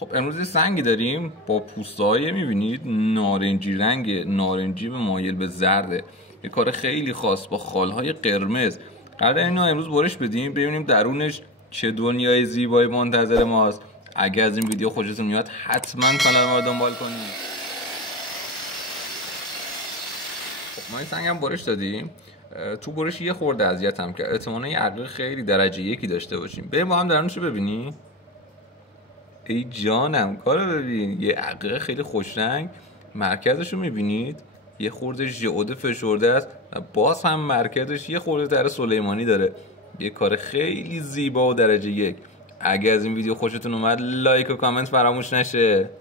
خب امروز یه سنگی داریم با پوسته‌های میبینید نارنجی رنگ، نارنجی به مایل به زرده. یه کار خیلی خاص با خالهای قرمز. قراره اینو امروز برش بدیم ببینیم درونش چه دنیای زیبایی منتظر ماست. اگه از این ویدیو خوشتون میاد حتما کانال ما رو دنبال کنید. خب ما این سنگ هم برش دادیم. تو برش یه خورده اذیتم کرد. احتمالاً یه عقل خیلی درجه یکی داشته باشیم. بریم با هم درونشو ببینیم. ای جانم کارو ببین، یه عقه خیلی خوش رنگ. مرکزشو میبینید یه خورده ژئود فشرده است و باز هم مرکزش یه خورده در سلیمانی داره. یه کار خیلی زیبا و درجه یک. اگه از این ویدیو خوشتون اومد لایک و کامنت فراموش نشه.